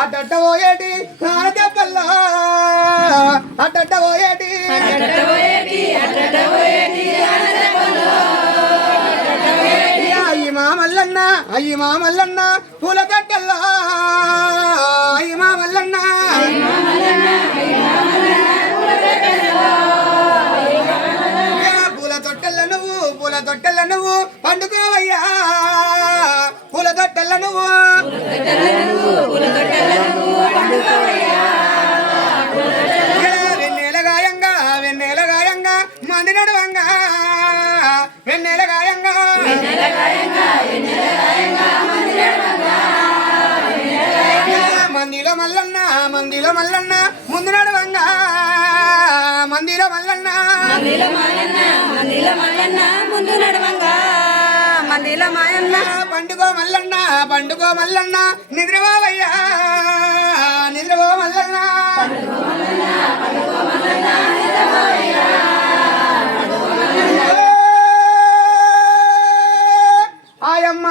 అట్ట పోయేటి చెప్పల్లా అట్ట పోయేటి అయ్యి మామల్లన్న పూల తట్టల్లా అయ్యి మామల్లన్న పూల తొట్టెల్ల నువ్వు పండుకోవయ్యా పూల తొట్టెల్ల నువ్వు వెన్నెల గాయంగా మంది నడువంగా వెన్నెల గాయంగా మందిలో మల్లన్న ముందు నడువంగా మందిలో మల్లన్న ముందు నడవంగా మందిల మాయన్న పండుగో మల్లన్న నిద్రపోవయ్యా నిద్రపో మల్లన్న ఆయమ్మ